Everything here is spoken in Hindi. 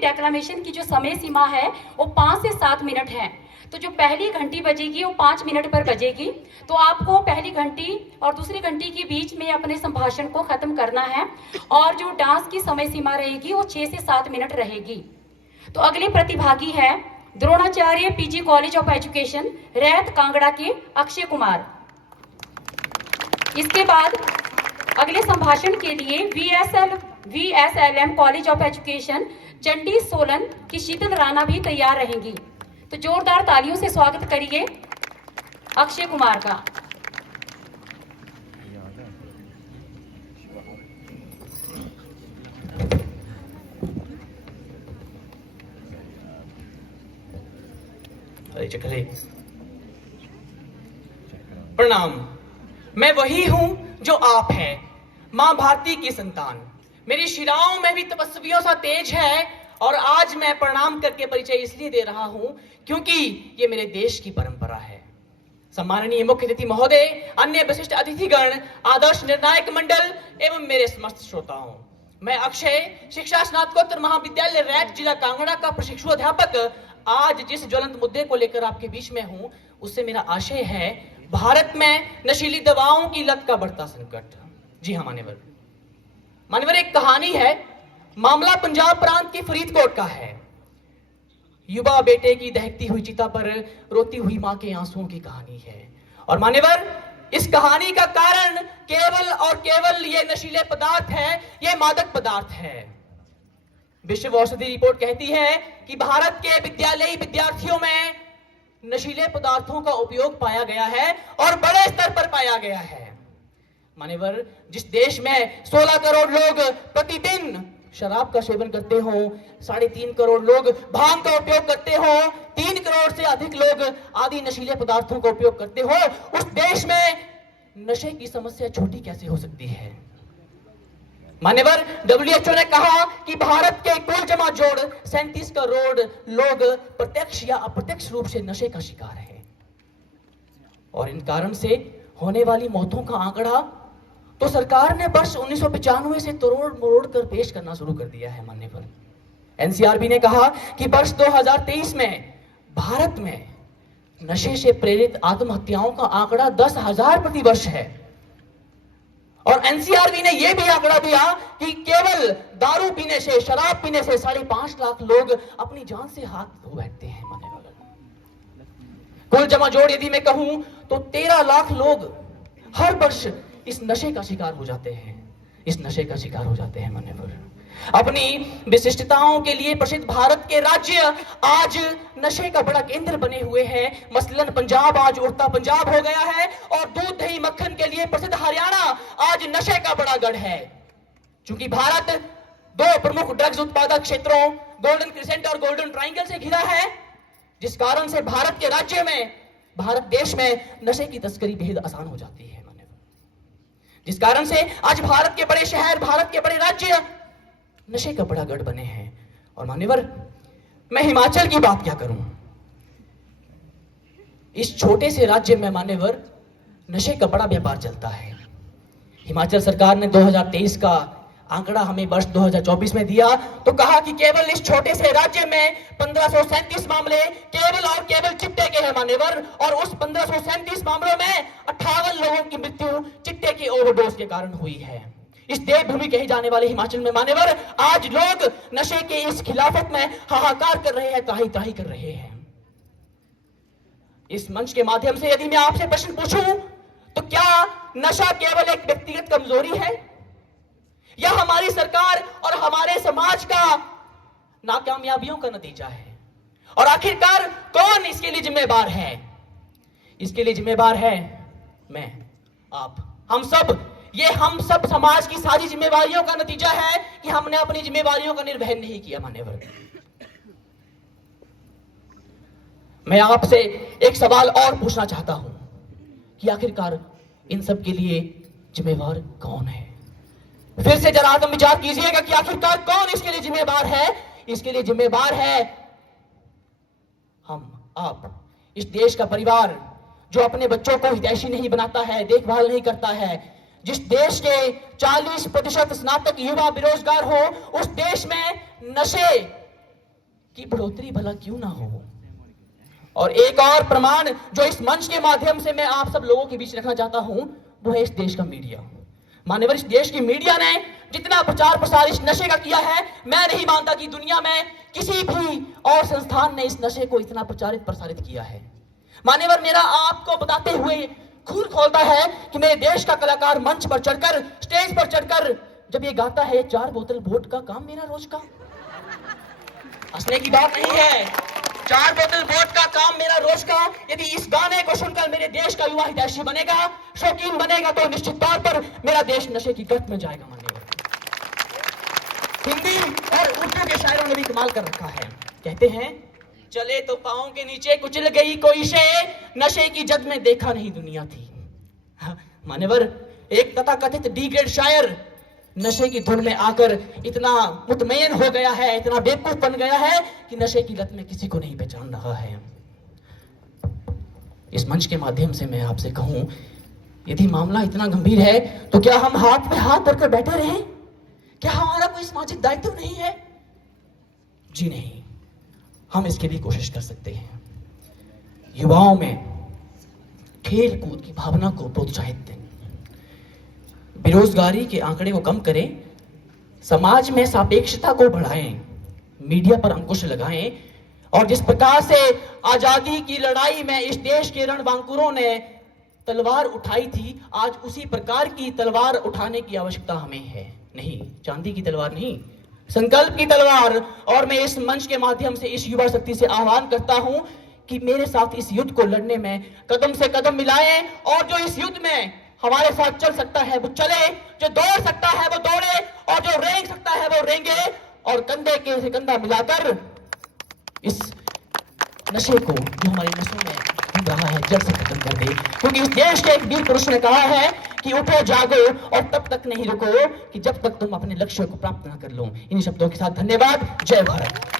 डेक्लामेशन की जो समय सीमा है वो 5 से 7 मिनट है। तो जो पहली घंटी बजेगी वो 5 मिनट पर बजेगी। तो आपको पहली घंटी और दूसरी घंटी के बीच में अपने संभाषण को खत्म करना है और जो डांस की समय सीमा रहेगी वो 6 से 7 मिनट रहेगी। तो अगले प्रतिभागी है Dronacharya PG college of education, Rait Kangra के अक्षय कुमार। इसके बाद अगले संभाषण के लिए VSLM college of education, Chandi Solan की शीतल राणा भी तैयार रहेंगी। तो जोरदार तालियों से स्वागत करिए अक्षय कुमार का। प्रणाम। मैं वही हूं जो आप हैं, मां भारती की संतान। मेरी शिराओं में भी तपस्वियों सा तेज है और आज मैं प्रणाम करके परिचय इसलिए दे रहा हूं क्योंकि ये मेरे देश की परंपरा है। सम्माननीय मुख्य अतिथि महोदय, अन्य विशिष्ट अतिथिगण, आदर्श निर्णायक मंडल एवं मेरे समस्त श्रोताओं, मैं अक्षय, शिक्षा स्नातकोत्तर महाविद्यालय रैत जिला कांगड़ा का प्रशिक्षु अध्यापक आज जिस ज्वलंत मुद्दे को लेकर आपके बीच में हूं उससे मेरा आशय है भारत में नशीली दवाओं की लत का बढ़ता संकट। जी हाँ मान्यवर, एक कहानी है। मामला पंजाब प्रांत के फरीदकोट का है। युवा बेटे की दहकती हुई चिता पर रोती हुई मां के आंसुओं की कहानी है। और मान्यवर, इस कहानी का कारण केवल और केवल ये नशीले पदार्थ है, ये मादक पदार्थ है। विश्व औषधि रिपोर्ट कहती है कि भारत के विद्यालयी विद्यार्थियों में नशीले पदार्थों का उपयोग पाया गया है और बड़े स्तर पर पाया गया है। मान्यवर, जिस देश में 16 करोड़ लोग प्रतिदिन शराब का सेवन करते हो, 3.5 करोड़ लोग भांग का उपयोग करते हो, 3 करोड़ से अधिक लोग आदि नशीले पदार्थों का उपयोग करते हो, उस देश में नशे की समस्या छोटी कैसे हो सकती है? मान्यवर, WHO ने कहा कि भारत के कुल जमा जोड़ 37 करोड़ लोग प्रत्यक्ष या अप्रत्यक्ष रूप से नशे का शिकार है। और इन कारण से होने वाली मौतों का आंकड़ा तो सरकार ने वर्ष 1995 से तोड़ मरोड़ कर पेश करना शुरू कर दिया है। मान्यवर, NCRB ने कहा कि वर्ष 2023 में भारत में नशे से प्रेरित आत्महत्याओं का आंकड़ा 10,000 प्रति वर्ष है। और NCRB ने यह भी आंकड़ा दिया कि केवल दारू पीने से, शराब पीने से 5.5 लाख लोग अपनी जान से हाथ धो बैठते हैं। मान्यवर, कुल जमा जोड़ यदि मैं कहूं तो 13 लाख लोग हर वर्ष इस नशे का शिकार हो जाते हैं, इस नशे का शिकार हो जाते हैं। मान्यवर, अपनी विशिष्टताओं के लिए प्रसिद्ध भारत के राज्य आज नशे का बड़ा केंद्र बने हुए हैं। मसलन पंजाब आज उड़ता पंजाब हो गया है और दूध दही मक्खन के लिए प्रसिद्ध हरियाणा आज नशे का बड़ा गढ़ है। चूंकि भारत 2 प्रमुख ड्रग्स उत्पादक क्षेत्रों गोल्डन क्रिसेंट और गोल्डन ट्रायंगल से घिरा है, जिस कारण से भारत के राज्य में, भारत देश में नशे की तस्करी बेहद आसान हो जाती है। जिस कारण से आज भारत के बड़े शहर, भारत के बड़े राज्य नशे का बड़ा गढ़ बने हैं। और मान्यवर, मैं हिमाचल की बात क्या करूं, इस छोटे से राज्य में मान्यवर नशे का बड़ा व्यापार चलता है। हिमाचल सरकार ने 2023 का आंकड़ा हमें वर्ष 2024 में दिया तो कहा कि केवल इस छोटे से राज्य में 1537 मामले केवल और केवल चिट्टे के हैं। मान्यवर, और उस 1537 मामलों में 58 लोगों की मृत्यु चिट्टे की ओवरडोज के कारण हुई है। इस देवभूमि कहे जाने वाले हिमाचल में मान्यवर आज लोग नशे के इस खिलाफत में हाहाकार कर रहे हैं, त्राही त्राही कर रहे हैं। इस मंच के माध्यम से यदि मैं आपसे प्रश्न पूछूं तो क्या नशा केवल एक व्यक्तिगत कमजोरी है या हमारी सरकार और हमारे समाज का नाकामयाबियों का नतीजा है? और आखिरकार कौन इसके लिए जिम्मेदार है? इसके लिए जिम्मेदार है मैं, आप, हम सब। ये हम सब समाज की सारी जिम्मेवारियों का नतीजा है कि हमने अपनी जिम्मेवारियों का निर्वहन नहीं किया। मान्यवर, मैं आपसे एक सवाल और पूछना चाहता हूं कि आखिरकार इन सब के लिए जिम्मेवार कौन है? फिर से जरा आत्म विचार कीजिएगा कि आखिरकार कौन इसके लिए जिम्मेदार है? इसके लिए जिम्मेदार है हम, आप, इस देश का परिवार जो अपने बच्चों को हितैषी नहीं बनाता है, देखभाल नहीं करता है। जिस देश के 40% स्नातक युवा बेरोजगार हो, उस देश में नशे कि बढ़ोतरी भला क्यों ना हो। और एक और प्रमाण जो इस मंच के माध्यम से मैं आप सब लोगों के बीच रखना चाहता हूं, वो है इस देश का मीडिया। मान्यवर, इस देश की मीडिया ने जितना प्रचार प्रसार इस नशे का किया है, मैं नहीं मानता कि दुनिया में किसी भी और संस्थान ने इस नशे को इतना प्रचारित प्रसारित किया है। मान्यवर, मेरा आपको बताते हुए खून खोलता है कि मेरे देश का कलाकार मंच पर चढ़कर, स्टेज पर चढ़कर जब ये गाता है 4 बोतल वोट का काम मेरा रोज का, हंसने की बात नहीं है। 4 बोतल वोट का काम मेरा रोज का, यदि इस गाने को सुनकर मेरे देश का युवा हितैषी बनेगा, शौकीन बनेगा, तो निश्चित तौर पर मेरा देश नशे की गर्त में जाएगा। मान्यवर, हिंदी और उर्दू के शायरों ने भी कमाल कर रखा है। कहते हैं, चले तो पांव के नीचे कुचल गई कोई शे, नशे की जद में देखा नहीं दुनिया थी। मान्यवर, एक तथाकथित डी ग्रेड शायर नशे की धुन में आकर इतना मुतमईन हो गया है, इतना बेवकूफ बन गया है कि नशे की लत में किसी को नहीं पहचान रहा है। इस मंच के माध्यम से मैं आपसे कहूं, यदि मामला इतना गंभीर है तो क्या हम हाथ में हाथ धरकर बैठे रहें? क्या हमारा कोई सामाजिक दायित्व नहीं है? जी नहीं, हम इसके लिए कोशिश कर सकते हैं। युवाओं में खेल कूद की भावना को प्रोत्साहित दें, बेरोजगारी के आंकड़े को कम करें, समाज में सापेक्षता को बढ़ाएं, मीडिया पर अंकुश लगाएं, और जिस प्रकार से आजादी की लड़ाई में इस देश के रणबांकुरों ने तलवार उठाई थी, आज उसी प्रकार की तलवार उठाने की आवश्यकता हमें है। नहीं, चांदी की तलवार नहीं, संकल्प की तलवार। और मैं इस मंच के माध्यम से इस युवा शक्ति से आह्वान करता हूं कि मेरे साथ इस युद्ध को लड़ने में कदम से कदम मिलाएं, और जो इस युद्ध में हमारे साथ चल सकता है वो चले, जो दौड़ सकता है वो दौड़े, और जो रेंग सकता है वो रेंगे, और कंधे के से कंधा मिलाकर इस नशे को जो हमारे नशों में घूम रहा है जड़ से खत्म कर दे। क्योंकि इस देश के एक वीर पुरुष ने कहा है कि उठो जागो और तब तक नहीं रुको कि जब तक तुम अपने लक्ष्य को प्राप्त ना कर लो। इन शब्दों के साथ धन्यवाद। जय भारत।